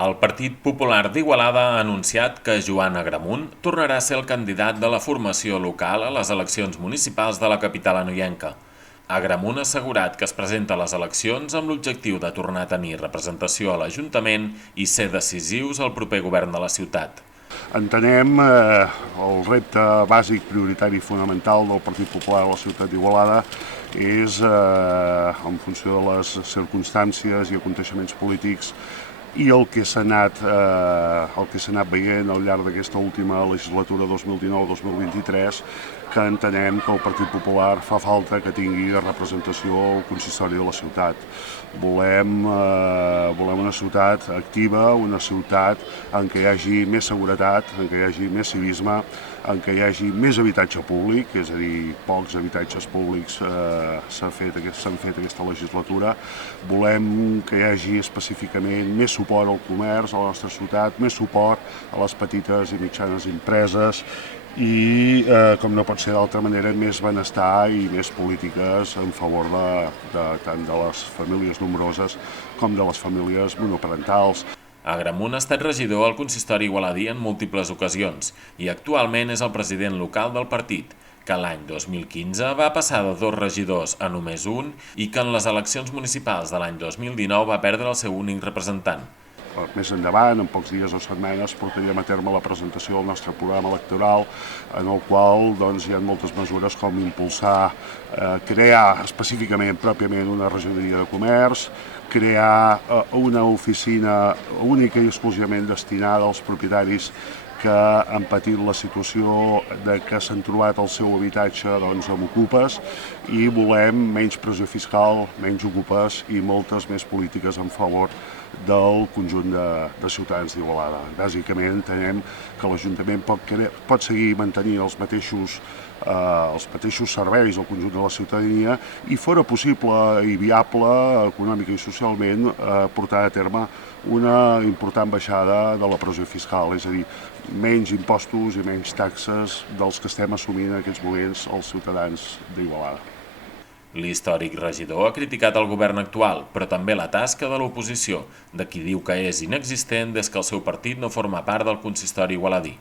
El Partit Popular d'Igualada ha anunciat que Joan Agramunt tornarà a ser el candidat de la formació local a les eleccions municipals de la capital anoienca. Agramunt ha assegurat que es presenta a les eleccions amb l'objectiu de tornar a tenir representació a l'Ajuntament i ser decisius al proper govern de la ciutat. Entenem el repte bàsic, prioritari i fonamental del Partit Popular a la ciutat d'Igualada és, en funció de les circumstàncies i aconteixements polítics i el que s'ha anat veient al llarg d'aquesta última legislatura 2019-2023, que entenem que el Partit Popular fa falta que tingui representació al consistori de la ciutat. Volem una ciutat activa, una ciutat en què hi hagi més seguretat, en què hi hagi més civisme, en què hi hagi més habitatge públic, és a dir, pocs habitatges públics s'han fet aquesta legislatura. Volem que hi hagi específicament més suport al comerç a la nostra ciutat, més suport a les petites i mitjanes empreses i, com no pot ser d'altra manera, més benestar i més polítiques en favor tant de les famílies nombroses com de les famílies monoparentals. Agramunt ha estat regidor al consistori igualadí en múltiples ocasions i actualment és el president local del partit, que l'any 2015 va passar de 2 regidors a només un i que en les eleccions municipals de l'any 2019 va perdre el seu únic representant. Més endavant, en pocs dies o setmanes, portaríem a terme la presentació del nostre programa electoral, en el qual hi ha moltes mesures com impulsar, crear específicament, pròpiament, una regidoria de comerç, crear una oficina única i exclusivament destinada als propietaris que han patit la situació de que s'han trobat el seu habitatge amb ocupes, i volem menys pressió fiscal, menys ocupes i moltes més polítiques en favor del conjunt de ciutadans d'Igualada. Bàsicament entenem que l'Ajuntament pot seguir mantenint els mateixos serveis al conjunt de la ciutadania i fora possible i viable econòmica i socialment portar a terme una important baixada de la pressió fiscal, és a dir, menys impostos i menys taxes dels que estem assumint en aquests moments els ciutadans d'Igualada. L'històric regidor ha criticat el govern actual, però també la tasca de l'oposició, de qui diu que és inexistent des que el seu partit no forma part del consistori igualadí.